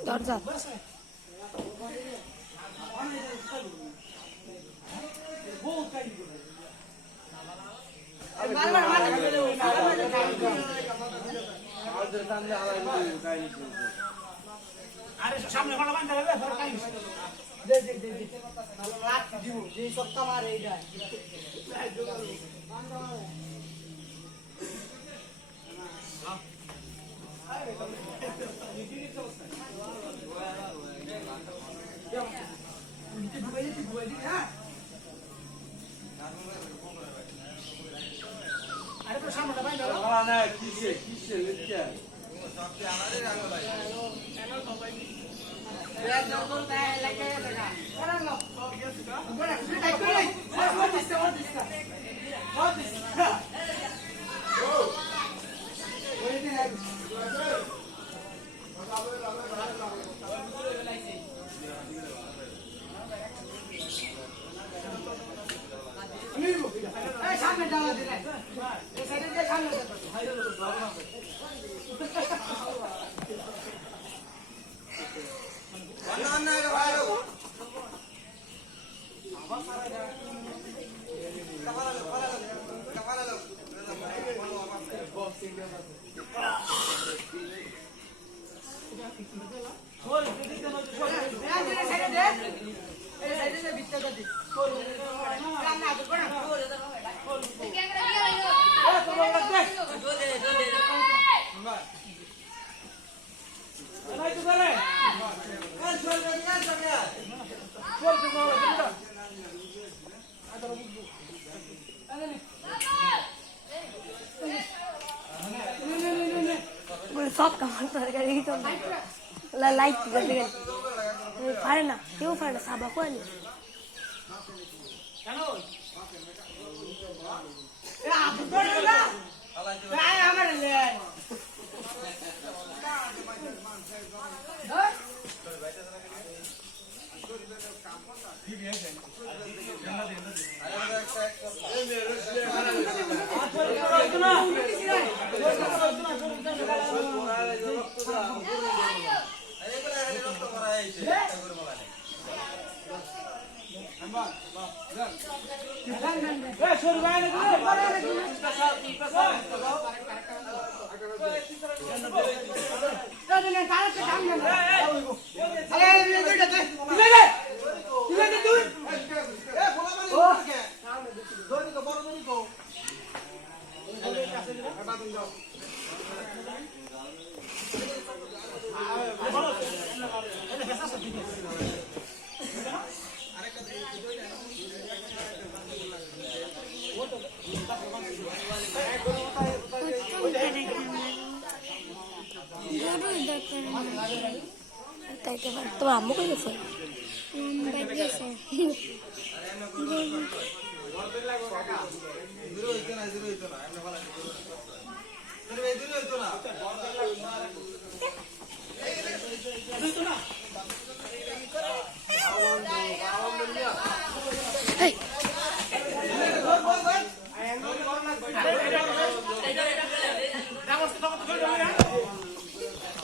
দরজা আরে সামনে ভালো বান্ধা হবে পরে কাই দে দে দে দে লাখ দিব যে সত্তা মারে এইটা আরে তো সামনে বান্ধা হবে না কিসে কিসে লিখে সবচেয়ে আমাদের আগে লাগে সামনে যাওয়া দিলে সামনে সব কামাল তরকারি লাইট করতে গেলে পারে না কেউ পারে না সাবা কোয়ালি তোমার আম্মু কই গেছে না